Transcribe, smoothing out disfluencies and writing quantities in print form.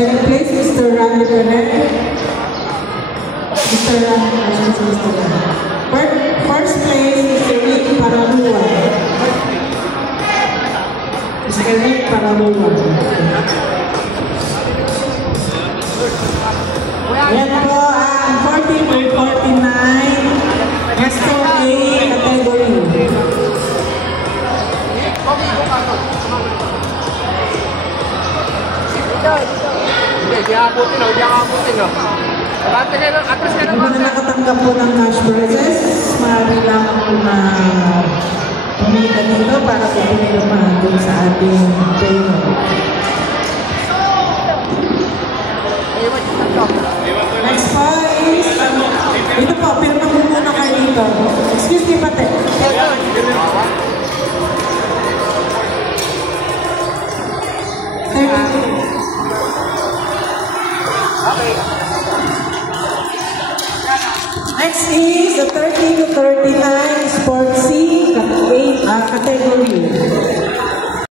Second place, Mr. Randy Bernard. Mr. First place, Mr. Rick Paraluwa. Mr. Rick Paraluwa. Yan po ang 40-49 Master A category. Di abutin o. Hindi na nakatanggap po ng cash prizes. Marami lang po na pumila dito para po pinilumahan dun sa ating payment. Next po is, ito po, pirma po muna kayo dito. Excuse me, pate. Next is the 30 to 39